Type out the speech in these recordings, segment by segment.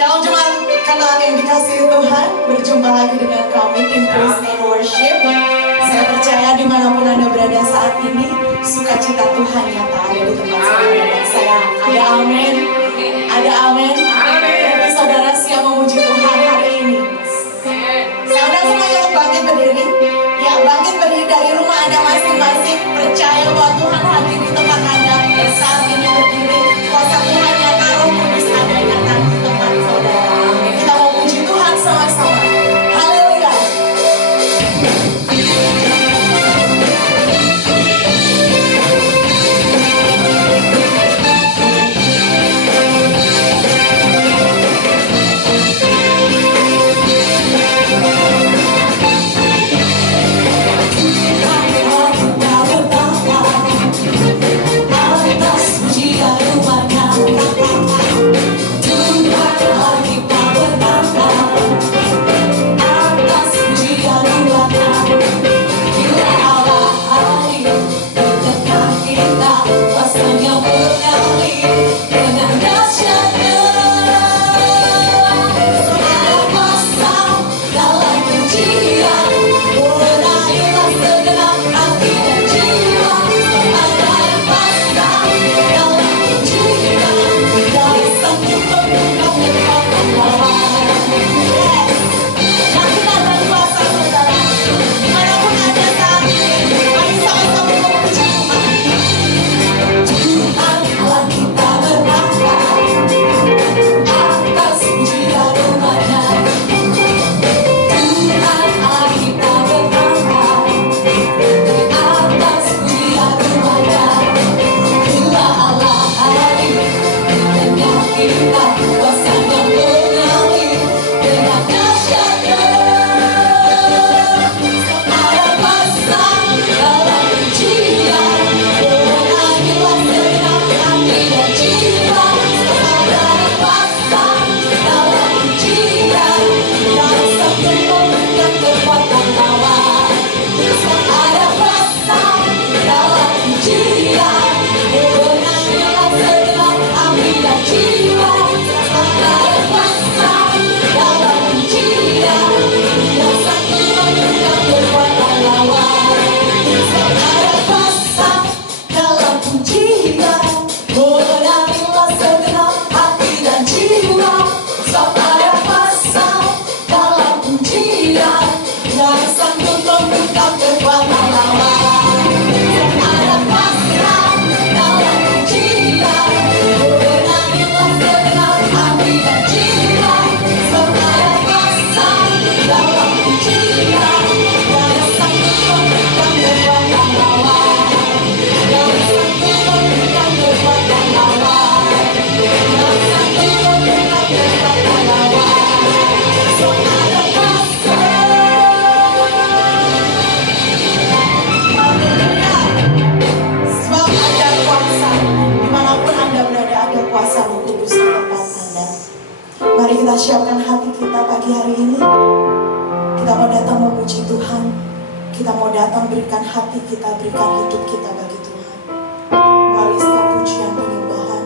Shalom jemaat Kanaan yang dikasihi Tuhan, berjumpa lagi dengan kami tim Praise and Worship. Saya percaya dimanapun Anda berada saat ini, sukacita Tuhan nyata ada di tempat saya. Ada amin, ada amin. Jadi saudara siap memuji Tuhan hari ini. Saya undang semuanya untuk bangkit berdiri. Ya, bangkit berdiri dari rumah Anda masing-masing. Percaya bahwa Tuhan hadir di tempat Anda saat ini berdiri. Kuasa Tuhan nyata, Roh Kudus ada nyata di tempat saudara. Kita mau puji Tuhan sama-sama. Haleluya. Kita siapkan hati kita pagi hari ini. Kita mau datang memuji Tuhan. Kita mau datang berikan hati kita, berikan hidup kita bagi Tuhan. Melalui setiap pujian penyembahan,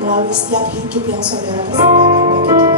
melalui setiap hidup yang saudara persembahkan bagi Tuhan.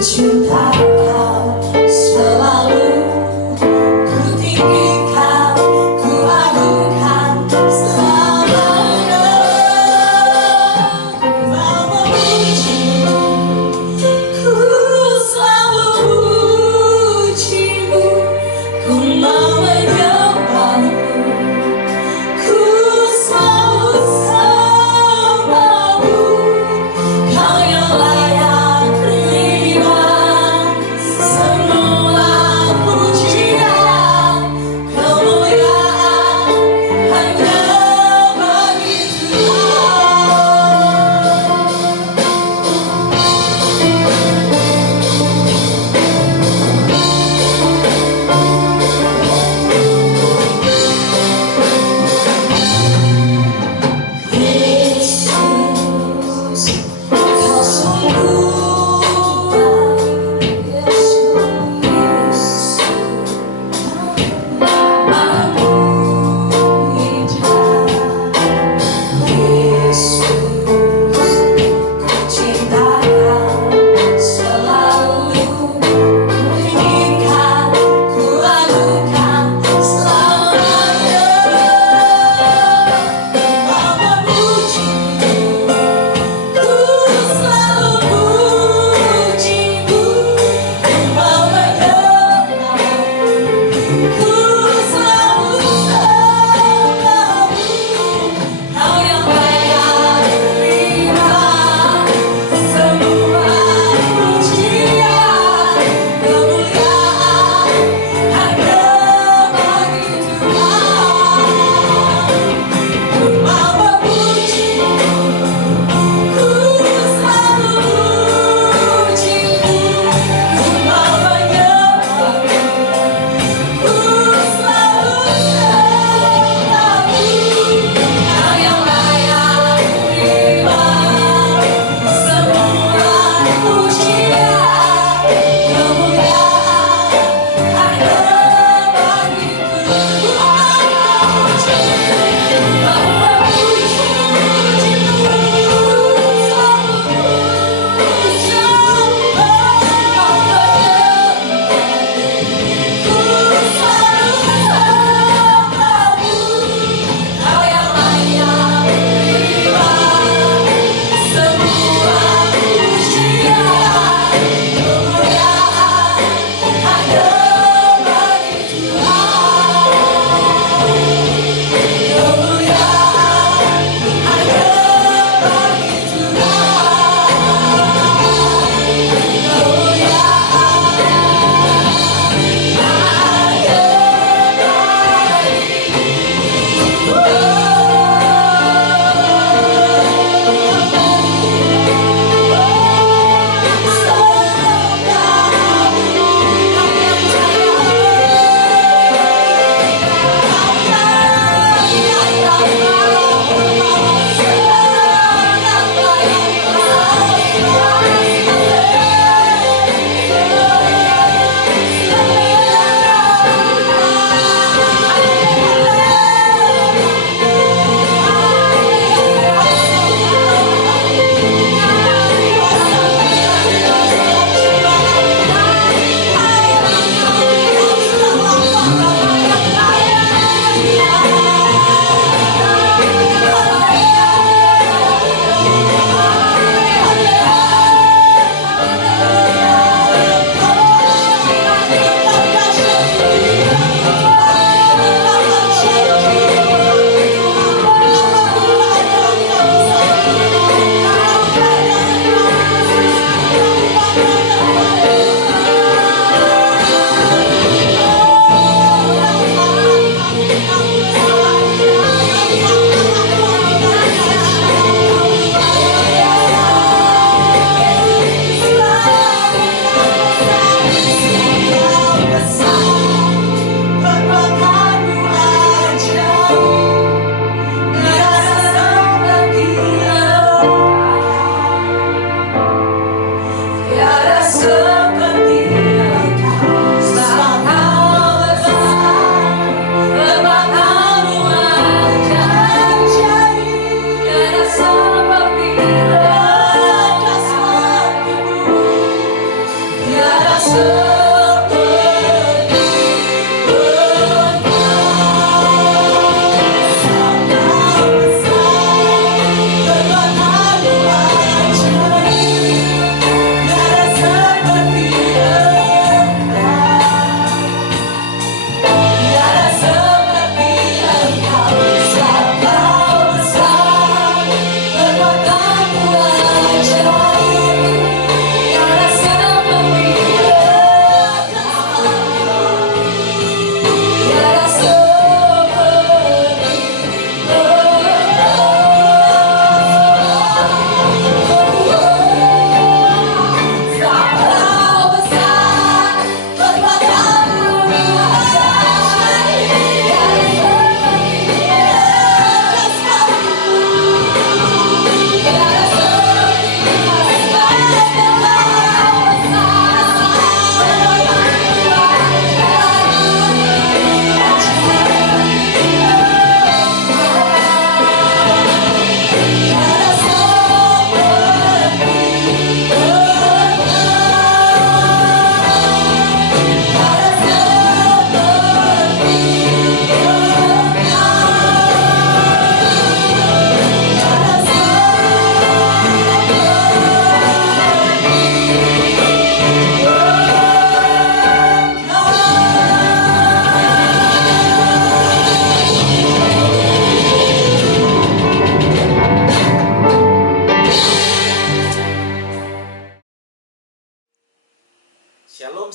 cinta kau selalu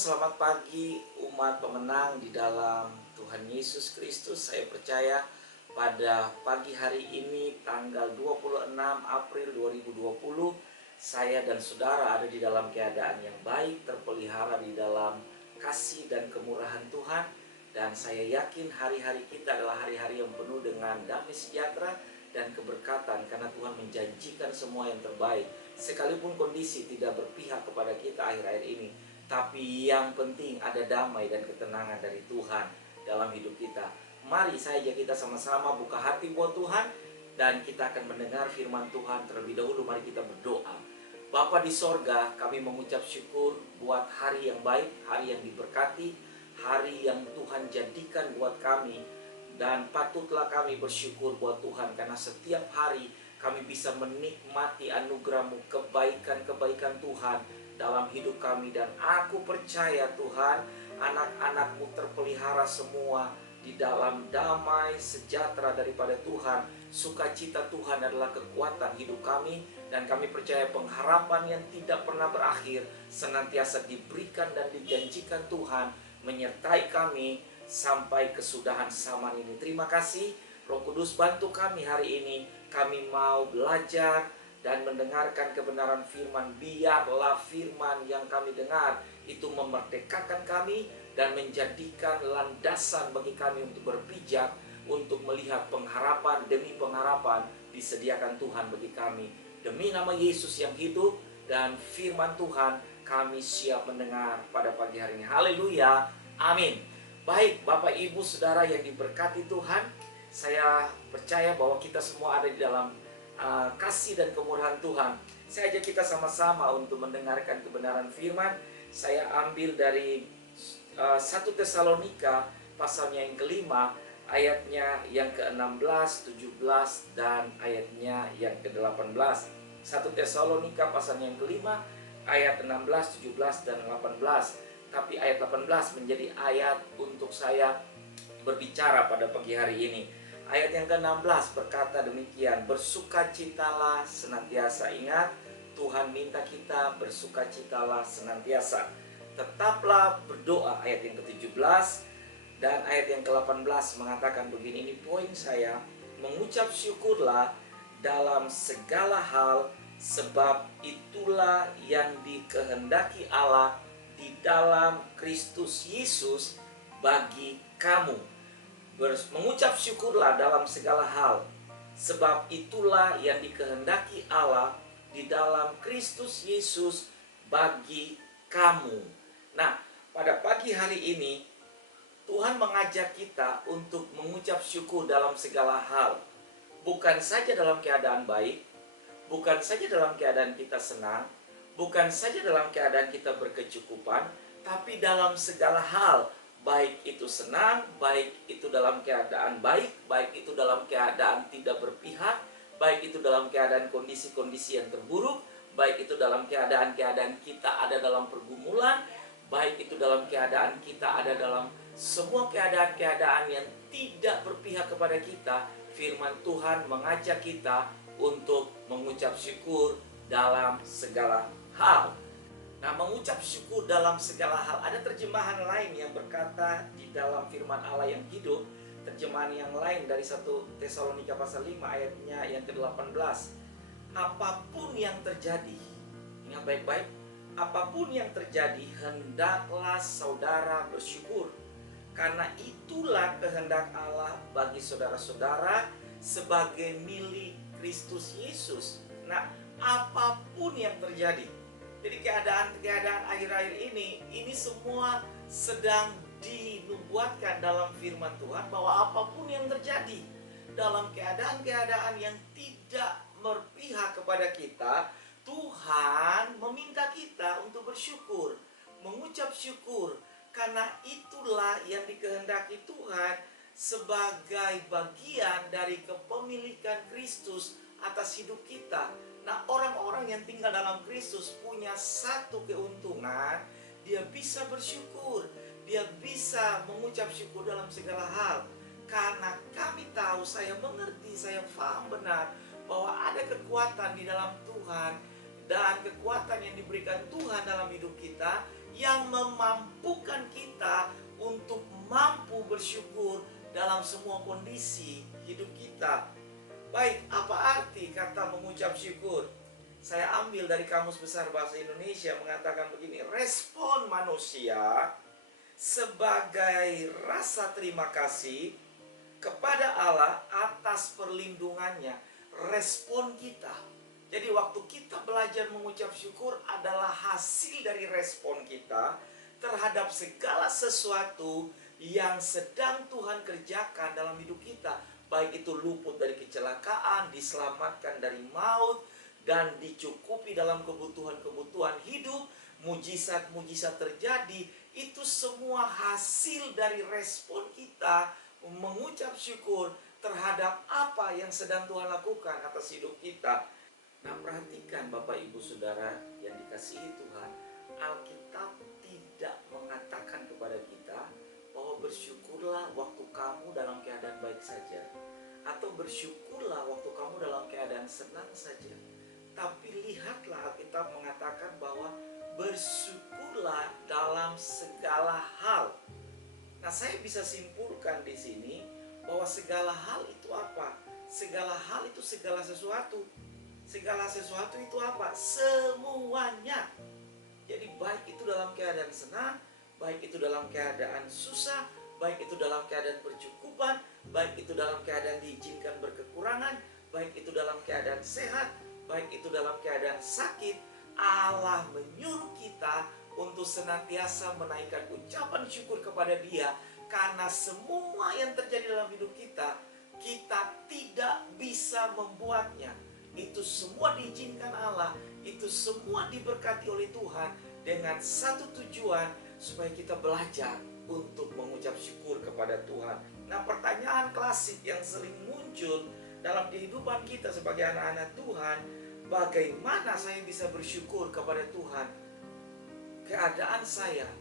selamat pagi umat pemenang di dalam Tuhan Yesus Kristus. Saya percaya pada pagi hari ini tanggal 26 April 2020, saya dan saudara ada di dalam keadaan yang baik, terpelihara di dalam kasih dan kemurahan Tuhan. Dan saya yakin hari-hari kita adalah hari-hari yang penuh dengan damai sejahtera dan keberkatan, karena Tuhan menjanjikan semua yang terbaik. Sekalipun kondisi tidak berpihak kepada kita akhir-akhir ini, tapi yang penting ada damai dan ketenangan dari Tuhan dalam hidup kita. Mari saja kita sama-sama buka hati buat Tuhan, dan kita akan mendengar firman Tuhan. Terlebih dahulu mari kita berdoa. Bapa di sorga, kami mengucap syukur buat hari yang baik, hari yang diberkati, hari yang Tuhan jadikan buat kami. Dan patutlah kami bersyukur buat Tuhan, karena setiap hari kami bisa menikmati anugerah-Mu, kebaikan-kebaikan Tuhan dalam hidup kami. Dan aku percaya Tuhan, anak-anak-Mu terpelihara semua di dalam damai sejahtera daripada Tuhan. Sukacita Tuhan adalah kekuatan hidup kami, dan kami percaya pengharapan yang tidak pernah berakhir senantiasa diberikan dan dijanjikan Tuhan menyertai kami sampai kesudahan zaman ini. Terima kasih Roh Kudus, bantu kami hari ini. Kami mau belajar dan mendengarkan kebenaran firman. Biarlah firman yang kami dengar itu memerdekakan kami dan menjadikan landasan bagi kami untuk berpijak, untuk melihat pengharapan demi pengharapan disediakan Tuhan bagi kami. Demi nama Yesus yang hidup dan firman Tuhan, kami siap mendengar pada pagi hari ini. Haleluya, amin. Baik Bapak Ibu Saudara yang diberkati Tuhan, saya percaya bahwa kita semua ada di dalam kasih dan kemurahan Tuhan. Saya ajak kita sama-sama untuk mendengarkan kebenaran firman. Saya ambil dari 1 Tesalonika pasalnya yang kelima, ayatnya yang ke-16, 17, dan ayatnya yang ke-18. 1 Tesalonika pasalnya yang kelima, ayat 16, 17, dan 18. Tapi ayat 18 menjadi ayat untuk saya berbicara pada pagi hari ini. Ayat yang ke-16 berkata demikian, bersukacitalah senantiasa. Ingat, Tuhan minta kita bersukacitalah senantiasa. Tetaplah berdoa, ayat yang ke-17. Dan ayat yang ke-18 mengatakan begini, ini poin saya, mengucap syukurlah dalam segala hal, sebab itulah yang dikehendaki Allah di dalam Kristus Yesus bagi kamu. Mengucap syukurlah dalam segala hal, sebab itulah yang dikehendaki Allah di dalam Kristus Yesus bagi kamu. Nah, pada pagi hari ini Tuhan mengajak kita untuk mengucap syukur dalam segala hal. Bukan saja dalam keadaan baik, bukan saja dalam keadaan kita senang, bukan saja dalam keadaan kita berkecukupan, tapi dalam segala hal. Baik itu senang, baik itu dalam keadaan baik, baik itu dalam keadaan tidak berpihak, baik itu dalam keadaan kondisi-kondisi yang terburuk, baik itu dalam keadaan-keadaan kita ada dalam pergumulan, baik itu dalam keadaan kita ada dalam semua keadaan-keadaan yang tidak berpihak kepada kita. Firman Tuhan mengajak kita untuk mengucap syukur dalam segala hal. Nah, mengucap syukur dalam segala hal, ada terjemahan lain yang berkata di dalam firman Allah yang hidup, terjemahan yang lain dari 1 Tesalonika pasal 5 ayatnya yang ke-18. Apapun yang terjadi, ingat baik-baik, apapun yang terjadi, hendaklah saudara bersyukur, karena itulah kehendak Allah bagi saudara-saudara sebagai milik Kristus Yesus. Nah, apapun yang terjadi, jadi keadaan-keadaan akhir-akhir ini semua sedang dinubuatkan dalam firman Tuhan, bahwa apapun yang terjadi dalam keadaan-keadaan yang tidak berpihak kepada kita, Tuhan meminta kita untuk bersyukur, mengucap syukur, karena itulah yang dikehendaki Tuhan sebagai bagian dari kepemilikan Kristus atas hidup kita. Nah, orang-orang yang tinggal dalam Kristus punya satu keuntungan, dia bisa bersyukur, dia bisa mengucap syukur dalam segala hal. Karena kami tahu, saya mengerti, saya paham benar bahwa ada kekuatan di dalam Tuhan, dan kekuatan yang diberikan Tuhan dalam hidup kita yang memampukan kita untuk mampu bersyukur dalam semua kondisi hidup kita. Baik, apa arti kata mengucap syukur? Saya ambil dari Kamus Besar Bahasa Indonesia mengatakan begini, respon manusia sebagai rasa terima kasih kepada Allah atas perlindungannya, respon kita. Jadi waktu kita belajar mengucap syukur adalah hasil dari respon kita terhadap segala sesuatu yang sedang Tuhan kerjakan dalam hidup kita. Baik itu luput dari kecelakaan, diselamatkan dari maut, dan dicukupi dalam kebutuhan-kebutuhan hidup, mujizat-mujizat terjadi. Itu semua hasil dari respon kita mengucap syukur terhadap apa yang sedang Tuhan lakukan atas hidup kita. Nah, perhatikan Bapak Ibu Saudara yang dikasihi Tuhan, Alkitab tidak mengatakan kepada kita bahwa bersyukurlah waktu kamu dalam keadaan baik saja, atau bersyukurlah waktu kamu dalam keadaan senang saja. Tapi lihatlah, Alkitab mengatakan bahwa bersyukurlah dalam segala hal. Nah, saya bisa simpulkan di sini bahwa segala hal itu apa? Segala hal itu segala sesuatu. Segala sesuatu itu apa? Semuanya. Jadi baik itu dalam keadaan senang, baik itu dalam keadaan susah, baik itu dalam keadaan bercukupan, baik itu dalam keadaan diizinkan berkekurangan, baik itu dalam keadaan sehat, baik itu dalam keadaan sakit, Allah menyuruh kita untuk senantiasa menaikkan ucapan syukur kepada Dia, karena semua yang terjadi dalam hidup kita, kita tidak bisa membuatnya. Itu semua diizinkan Allah, itu semua diberkati oleh Tuhan dengan satu tujuan, supaya kita belajar untuk mengucap syukur kepada Tuhan. Nah, pertanyaan klasik yang sering muncul dalam kehidupan kita sebagai anak-anak Tuhan, bagaimana saya bisa bersyukur kepada Tuhan? Keadaan saya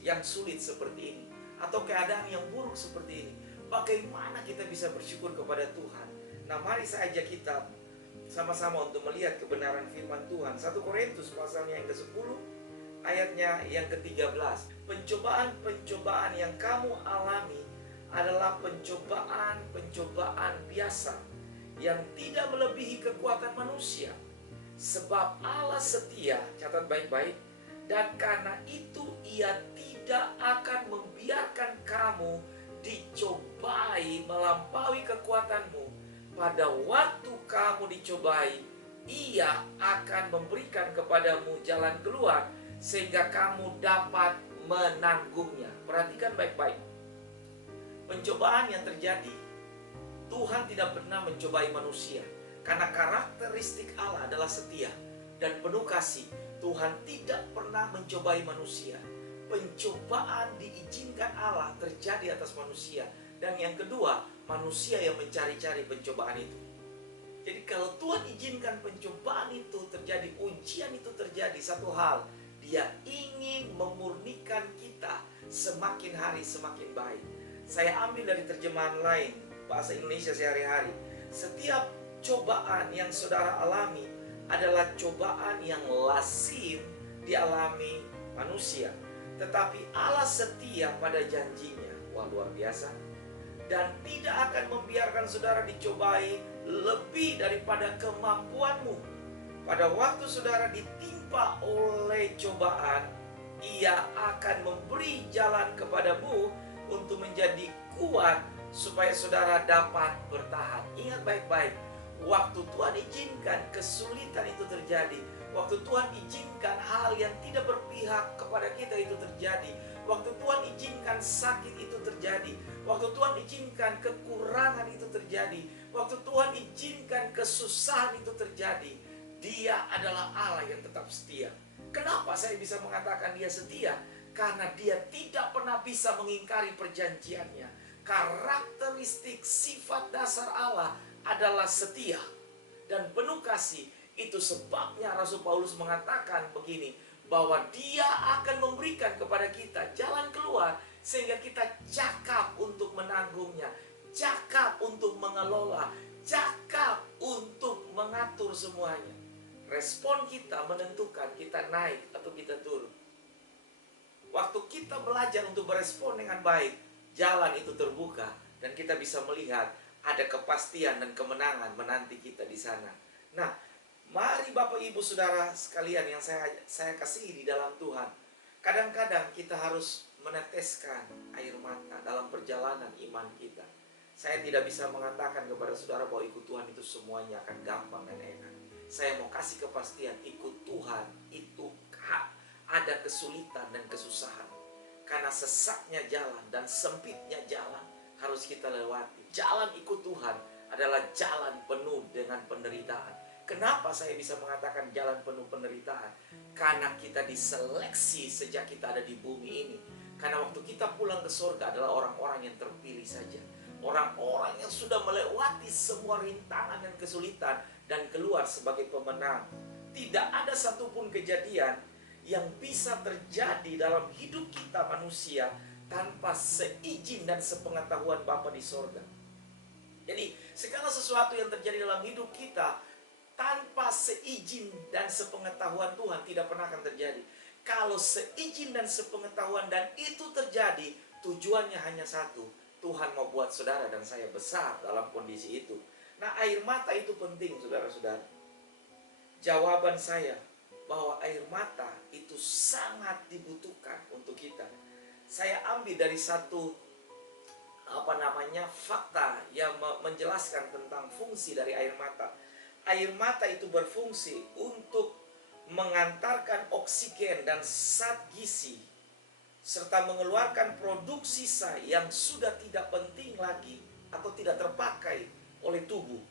yang sulit seperti ini, atau keadaan yang buruk seperti ini, bagaimana kita bisa bersyukur kepada Tuhan? Nah, mari saya ajak kita sama-sama untuk melihat kebenaran firman Tuhan. 1 Korintus pasalnya yang ke-10, ayatnya yang ke-13. Pencobaan-pencobaan yang kamu alami adalah pencobaan-pencobaan biasa yang tidak melebihi kekuatan manusia. Sebab Allah setia, catat baik-baik, dan karena itu Ia tidak akan membiarkan kamu dicobai melampaui kekuatanmu. Pada waktu kamu dicobai, Ia akan memberikan kepadamu jalan keluar sehingga kamu dapat menanggungnya. Perhatikan baik-baik. Pencobaan yang terjadi, Tuhan tidak pernah mencobai manusia, karena karakteristik Allah adalah setia dan penuh kasih. Tuhan tidak pernah mencobai manusia. Pencobaan diizinkan Allah terjadi atas manusia. Dan yang kedua, manusia yang mencari-cari pencobaan itu. Jadi kalau Tuhan izinkan pencobaan itu terjadi, ujian itu terjadi, satu hal, Dia ingin memurnikan kita semakin hari semakin baik. Saya ambil dari terjemahan lain, bahasa Indonesia sehari-hari. Setiap cobaan yang saudara alami adalah cobaan yang lazim dialami manusia. Tetapi Allah setia pada janjinya. Wah, luar biasa. Dan tidak akan membiarkan saudara dicobai lebih daripada kemampuanmu. Pada waktu saudara ditimpa oleh cobaan, Ia akan memberi jalan kepadamu untuk menjadi kuat supaya saudara dapat bertahan. Ingat baik-baik, waktu Tuhan izinkan kesulitan itu terjadi, waktu Tuhan izinkan hal yang tidak berpihak kepada kita itu terjadi, waktu Tuhan izinkan sakit itu terjadi, waktu Tuhan izinkan kekurangan itu terjadi, waktu Tuhan izinkan kesusahan itu terjadi, Dia adalah Allah yang tetap setia. Kenapa saya bisa mengatakan Dia setia? Karena Dia tidak pernah bisa mengingkari perjanjiannya. Karakteristik sifat dasar Allah adalah setia dan penuh kasih. Itu sebabnya Rasul Paulus mengatakan begini, bahwa Dia akan memberikan kepada kita jalan keluar sehingga kita cakap untuk menanggungnya, cakap untuk mengelola, cakap untuk mengatur semuanya. Respon kita menentukan kita naik atau kita turun. waktu kita belajar untuk berespon dengan baik, jalan itu terbuka dan kita bisa melihat ada kepastian dan kemenangan menanti kita di sana. Nah, mari Bapak Ibu Saudara sekalian yang saya kasihi di dalam Tuhan. Kadang-kadang kita harus meneteskan air mata dalam perjalanan iman kita. Saya tidak bisa mengatakan kepada saudara bahwa ikut Tuhan itu semuanya akan gampang dan enak. Saya mau kasih kepastian, ikut Tuhan itu ada kesulitan dan kesusahan. Karena sesaknya jalan dan sempitnya jalan harus kita lewati. Jalan ikut Tuhan adalah jalan penuh dengan penderitaan. Kenapa saya bisa mengatakan jalan penuh penderitaan? Karena kita diseleksi sejak kita ada di bumi ini. Karena waktu kita pulang ke surga adalah orang-orang yang terpilih saja. Orang-orang yang sudah melewati semua rintangan dan kesulitan dan keluar sebagai pemenang. Tidak ada satupun kejadian yang bisa terjadi dalam hidup kita manusia tanpa seizin dan sepengetahuan Bapa di sorga. Jadi segala sesuatu yang terjadi dalam hidup kita tanpa seizin dan sepengetahuan Tuhan tidak pernah akan terjadi. Kalau seizin dan sepengetahuan dan itu terjadi, tujuannya hanya satu. Tuhan mau buat saudara dan saya besar dalam kondisi itu. Nah, air mata itu penting, saudara-saudara. Jawaban saya bahwa air mata itu sangat dibutuhkan untuk kita. Saya ambil dari satu fakta yang menjelaskan tentang fungsi dari air mata. Air mata itu berfungsi untuk mengantarkan oksigen dan zat gizi serta mengeluarkan produk sisa yang sudah tidak penting lagi atau tidak terpakai oleh tubuh.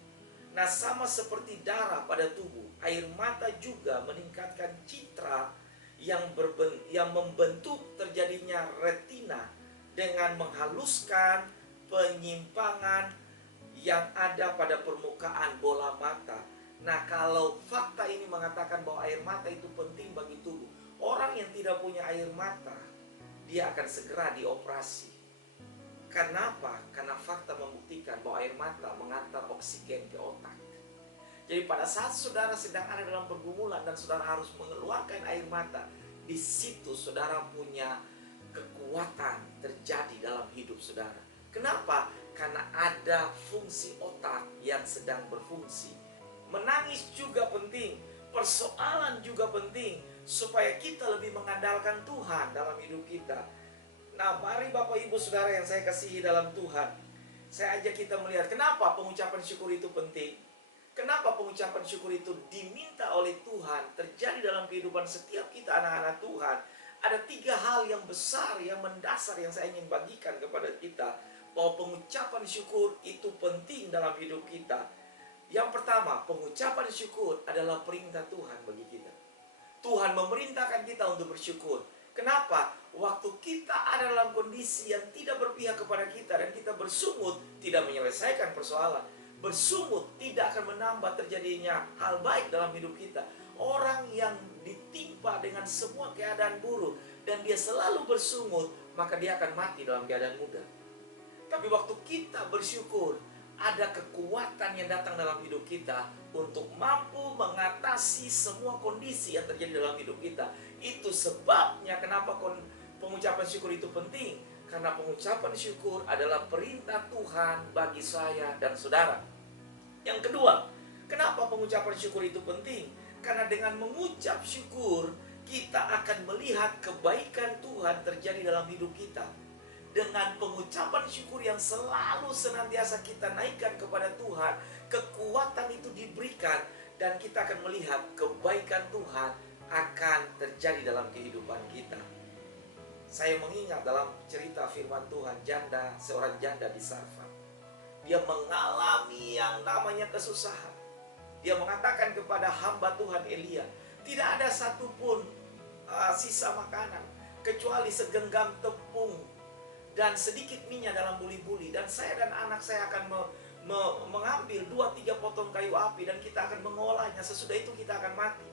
Nah, sama seperti darah pada tubuh, air mata juga meningkatkan citra yang membentuk terjadinya retina dengan menghaluskan penyimpangan yang ada pada permukaan bola mata. Nah, kalau fakta ini mengatakan bahwa air mata itu penting bagi tubuh, orang yang tidak punya air mata, dia akan segera dioperasi. Kenapa? Karena fakta membuktikan bahwa air mata mengantar oksigen ke otak. Jadi pada saat saudara sedang ada dalam pergumulan dan saudara harus mengeluarkan air mata, di situ saudara punya kekuatan terjadi dalam hidup saudara. Kenapa? Karena ada fungsi otak yang sedang berfungsi. Menangis juga penting, persoalan juga penting, supaya kita lebih mengandalkan Tuhan dalam hidup kita. Nah, mari Bapak Ibu Saudara yang saya kasihi dalam Tuhan, saya ajak kita melihat kenapa pengucapan syukur itu penting. Kenapa pengucapan syukur itu diminta oleh Tuhan terjadi dalam kehidupan setiap kita anak-anak Tuhan. Ada 3 hal yang besar, yang mendasar yang saya ingin bagikan kepada kita, bahwa pengucapan syukur itu penting dalam hidup kita. Yang pertama, pengucapan syukur adalah perintah Tuhan bagi kita. Tuhan memerintahkan kita untuk bersyukur. Kenapa? Waktu kita ada dalam kondisi yang tidak berpihak kepada kita dan kita bersungut, tidak menyelesaikan persoalan. Bersungut tidak akan menambah terjadinya hal baik dalam hidup kita. Orang yang ditimpa dengan semua keadaan buruk dan dia selalu bersungut, maka dia akan mati dalam keadaan muda. Tapi waktu kita bersyukur, ada kekuatan yang datang dalam hidup kita untuk mampu mengatasi semua kondisi yang terjadi dalam hidup kita. Itu sebabnya kenapa pengucapan syukur itu penting. Karena pengucapan syukur adalah perintah Tuhan bagi saya dan saudara. Yang kedua, kenapa pengucapan syukur itu penting? Karena dengan mengucap syukur, kita akan melihat kebaikan Tuhan terjadi dalam hidup kita. Dengan pengucapan syukur yang selalu senantiasa kita naikkan kepada Tuhan, kekuatan itu diberikan dan kita akan melihat kebaikan Tuhan akan terjadi dalam kehidupan kita. Saya mengingat dalam cerita firman Tuhan, seorang janda di Sarfat. Dia mengalami yang namanya kesusahan. Dia mengatakan kepada hamba Tuhan Elia, tidak ada satupun sisa makanan kecuali segenggam tepung dan sedikit minyak dalam buli-buli, dan saya dan anak saya akan mengambil 2-3 potong kayu api dan kita akan mengolahnya, sesudah itu kita akan mati.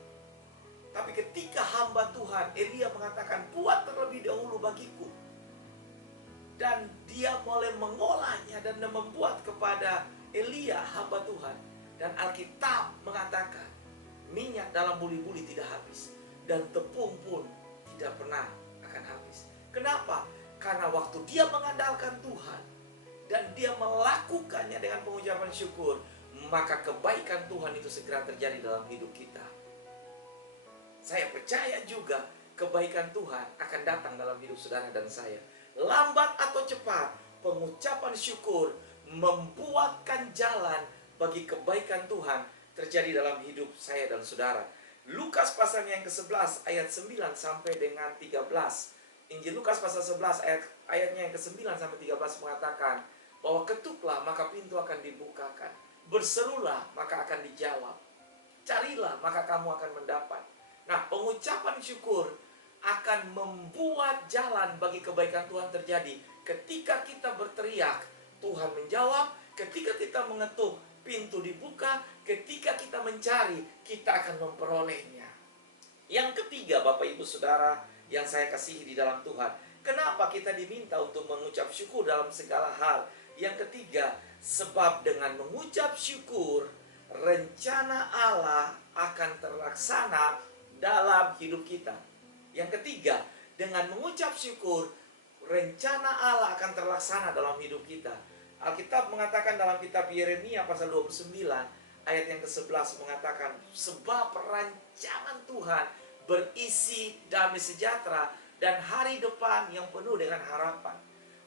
Tapi ketika hamba Tuhan Elia mengatakan, buat terlebih dahulu bagiku, dan dia mulai mengolahnya dan membuat kepada Elia hamba Tuhan, dan Alkitab mengatakan minyak dalam buli-buli tidak habis dan tepung pun tidak pernah akan habis. Kenapa? Karena waktu dia mengandalkan Tuhan dan dia melakukannya dengan pengucapan syukur, maka kebaikan Tuhan itu segera terjadi dalam hidup kita. Saya percaya juga kebaikan Tuhan akan datang dalam hidup saudara dan saya. Lambat atau cepat, pengucapan syukur membuatkan jalan bagi kebaikan Tuhan terjadi dalam hidup saya dan saudara. Lukas pasal yang ke-11 ayat 9 sampai dengan 13. Injil Lukas pasal 11 ayatnya yang ke-9 sampai 13 mengatakan bahwa ketuklah maka pintu akan dibukakan. Berserulah maka akan dijawab. Carilah maka kamu akan mendapat. Nah, pengucapan syukur akan membuat jalan bagi kebaikan Tuhan terjadi. Ketika kita berteriak, Tuhan menjawab. Ketika kita mengetuk, pintu dibuka. Ketika kita mencari, kita akan memperolehnya. Yang ketiga, Bapak Ibu Saudara yang saya kasihi di dalam Tuhan, kenapa kita diminta untuk mengucap syukur dalam segala hal? Yang ketiga, sebab dengan mengucap syukur, rencana Allah akan terlaksana dalam hidup kita. Yang ketiga, dengan mengucap syukur, rencana Allah akan terlaksana dalam hidup kita. Alkitab mengatakan dalam kitab Yeremia pasal 29 ayat yang ke-11 mengatakan, sebab rancangan Tuhan berisi damai sejahtera dan hari depan yang penuh dengan harapan.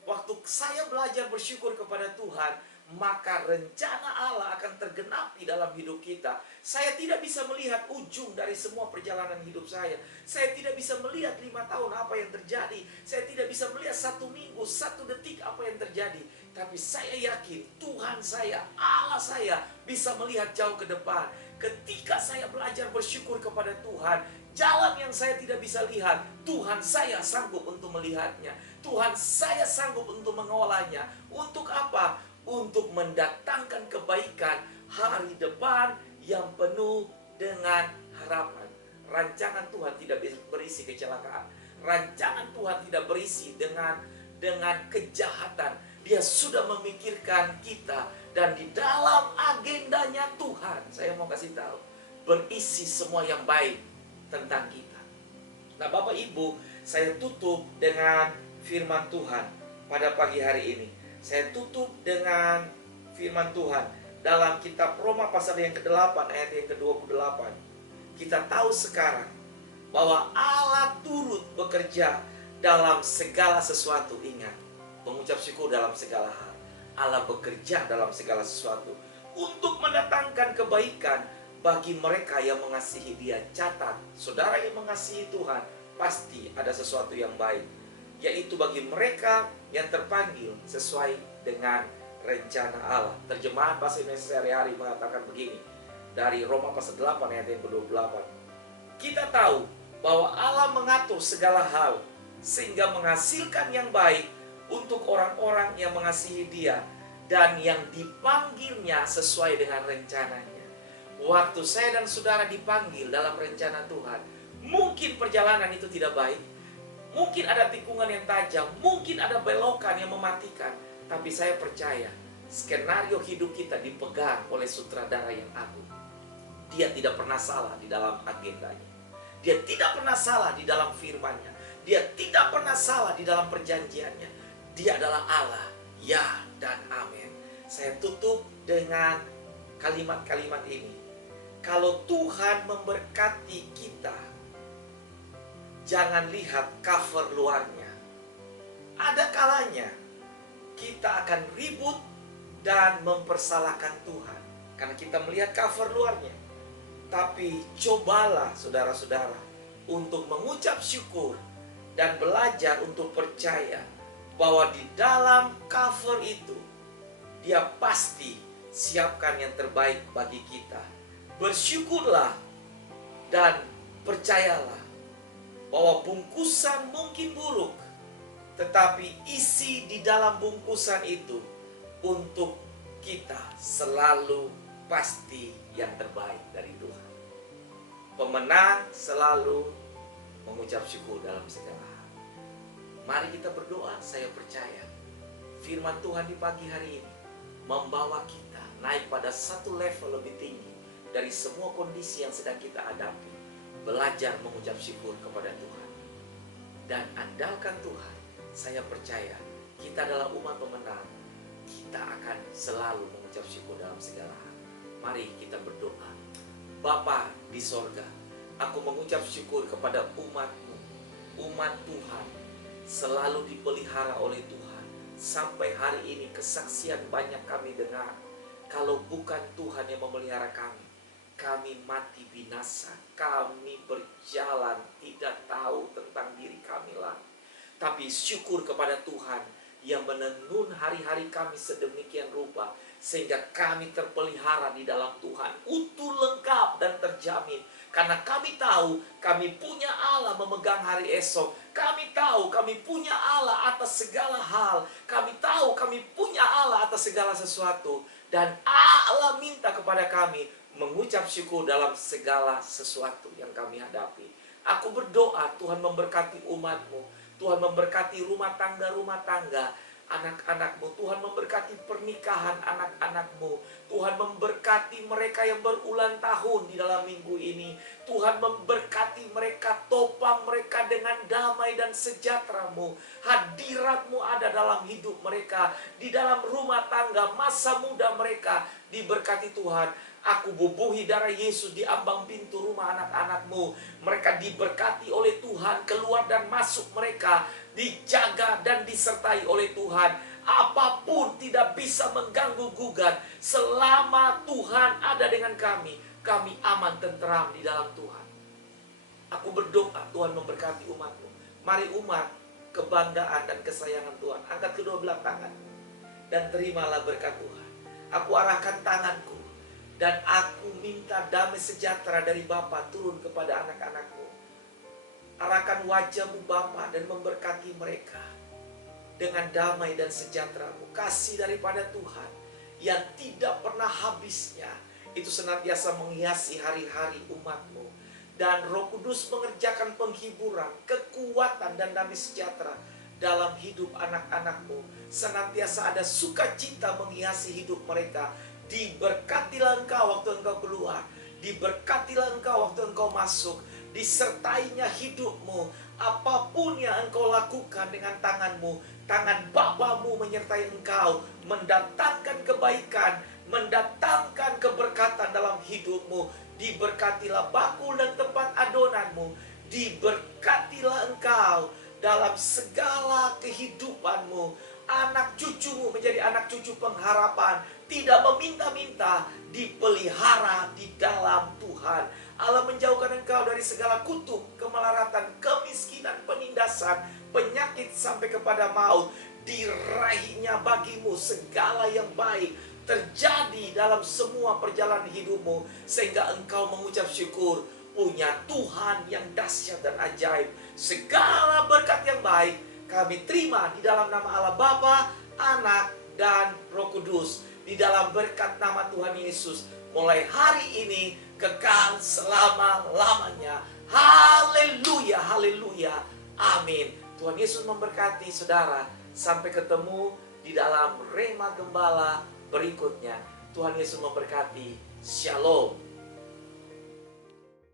Waktu saya belajar bersyukur kepada Tuhan, maka rencana Allah akan tergenapi dalam hidup kita. Saya tidak bisa melihat ujung dari semua perjalanan hidup saya. Saya tidak bisa melihat 5 tahun apa yang terjadi. Saya tidak bisa melihat 1 minggu, 1 detik apa yang terjadi. Tapi saya yakin Tuhan saya, Allah saya bisa melihat jauh ke depan. Ketika saya belajar bersyukur kepada Tuhan, jalan yang saya tidak bisa lihat, Tuhan saya sanggup untuk melihatnya. Tuhan saya sanggup untuk mengolahnya. Untuk apa? Untuk mendatangkan kebaikan hari depan yang penuh dengan harapan. Rancangan Tuhan tidak berisi kecelakaan. Rancangan Tuhan tidak berisi dengan kejahatan. Dia sudah memikirkan kita. Dan di dalam agendanya Tuhan, saya mau kasih tahu, berisi semua yang baik tentang kita. Nah, Bapak Ibu, saya tutup dengan firman Tuhan pada pagi hari ini. Saya tutup dengan firman Tuhan dalam kitab Roma pasal yang ke-8 ayat yang ke-28. Kita tahu sekarang bahwa Allah turut bekerja dalam segala sesuatu. Ingat, mengucap syukur dalam segala hal. Allah bekerja dalam segala sesuatu untuk mendatangkan kebaikan bagi mereka yang mengasihi Dia. Catat, saudara yang mengasihi Tuhan, pasti ada sesuatu yang baik, yaitu bagi mereka yang terpanggil sesuai dengan rencana Allah. Terjemahan bahasa Indonesia sehari-hari mengatakan begini, dari Roma pasal 8 ayat yang ke-28. Kita tahu bahwa Allah mengatur segala hal sehingga menghasilkan yang baik untuk orang-orang yang mengasihi Dia dan yang dipanggilnya sesuai dengan rencananya. Waktu saya dan saudara dipanggil dalam rencana Tuhan, mungkin perjalanan itu tidak baik, mungkin ada tikungan yang tajam, mungkin ada belokan yang mematikan. Tapi saya percaya skenario hidup kita dipegang oleh sutradara yang agung. Dia tidak pernah salah di dalam agendanya. Dia tidak pernah salah di dalam firman-Nya. Dia tidak pernah salah di dalam perjanjiannya. Dia adalah Allah, ya dan amin. Saya tutup dengan kalimat-kalimat ini. Kalau Tuhan memberkati kita, jangan lihat cover luarnya. Ada kalanya kita akan ribut dan mempersalahkan Tuhan karena kita melihat cover luarnya. Tapi cobalah saudara-saudara untuk mengucap syukur dan belajar untuk percaya bahwa di dalam cover itu Dia pasti siapkan yang terbaik bagi kita. Bersyukurlah dan percayalah bahwa bungkusan mungkin buruk, tetapi isi di dalam bungkusan itu untuk kita selalu pasti yang terbaik dari Tuhan. Pemenang selalu mengucap syukur dalam segala hal. Mari kita berdoa. Saya percaya firman Tuhan di pagi hari ini membawa kita naik pada satu level lebih tinggi dari semua kondisi yang sedang kita hadapi. Belajar mengucap syukur kepada Tuhan. dan andalkan Tuhan, saya percaya kita adalah umat pemenang. Kita akan selalu mengucap syukur dalam segala hal. Mari kita berdoa. Bapa di sorga, aku mengucap syukur kepada umat-Mu, umat Tuhan, selalu dipelihara oleh Tuhan. Sampai hari ini kesaksian banyak kami dengar. Kalau bukan Tuhan yang memelihara kami mati binasa. Kami berjalan tidak tahu tentang diri kami lagi. Tapi syukur kepada Tuhan yang menenun hari-hari kami sedemikian rupa, sehingga kami terpelihara di dalam Tuhan, utuh, lengkap, dan terjamin. Karena kami tahu kami punya Allah memegang hari esok. Kami tahu kami punya Allah atas segala hal. Kami tahu kami punya Allah atas segala sesuatu. Dan Allah minta kepada kami mengucap syukur dalam segala sesuatu yang kami hadapi. Aku berdoa Tuhan memberkati umat-Mu. Tuhan memberkati rumah tangga, anak-anak-Mu. Tuhan memberkati pernikahan anak-anak-Mu. Tuhan memberkati mereka yang berulang tahun di dalam minggu ini. Tuhan memberkati mereka, topang mereka dengan damai dan sejahtera-Mu. Hadirat-Mu ada dalam hidup mereka, di dalam rumah tangga, masa muda mereka. Diberkati Tuhan. Aku bubuhi darah Yesus di ambang pintu rumah anak-anak-Mu. Mereka diberkati oleh Tuhan, keluar dan masuk mereka dijaga dan disertai oleh Tuhan. Apapun tidak bisa mengganggu gugat. Selama Tuhan ada dengan kami aman tentram di dalam Tuhan. Aku berdoa Tuhan memberkati umat-Mu. Mari umat, kebanggaan dan kesayangan Tuhan, angkat kedua belah tangan dan terimalah berkat Tuhan. Aku arahkan tanganku dan aku minta damai sejahtera dari Bapa turun kepada anak-anak-Mu. Arahkan wajah-Mu Bapa dan memberkati mereka dengan damai dan sejahtera-Mu. Kasih daripada Tuhan yang tidak pernah habisnya itu senantiasa menghiasi hari-hari umat-Mu. Dan Roh Kudus mengerjakan penghiburan, kekuatan dan damai sejahtera dalam hidup anak-anak-Mu. Senantiasa ada sukacita menghiasi hidup mereka. Diberkatilah engkau waktu engkau keluar, diberkatilah engkau waktu engkau masuk, disertainya hidupmu. Apapun yang engkau lakukan dengan tanganmu, tangan Bapa-Mu menyertai engkau, mendatangkan kebaikan, mendatangkan keberkatan dalam hidupmu. Diberkatilah bakul dan tempat adonanmu, diberkatilah engkau dalam segala kehidupanmu. Anak cucumu menjadi anak cucu pengharapan, tidak meminta-minta, dipelihara di dalam Tuhan. Allah menjauhkan engkau dari segala kutuk, kemelaratan, kemiskinan, penindasan, penyakit sampai kepada maut. Diraihnya bagimu segala yang baik terjadi dalam semua perjalanan hidupmu, sehingga engkau mengucap syukur punya Tuhan yang dahsyat dan ajaib. Segala berkat yang baik kami terima di dalam nama Allah Bapa, Anak, dan Roh Kudus. Di dalam berkat nama Tuhan Yesus, mulai hari ini kekal selama-lamanya. Haleluya, haleluya, amin. Tuhan Yesus memberkati saudara. Sampai ketemu di dalam Rema Gembala berikutnya. Tuhan Yesus memberkati. Shalom.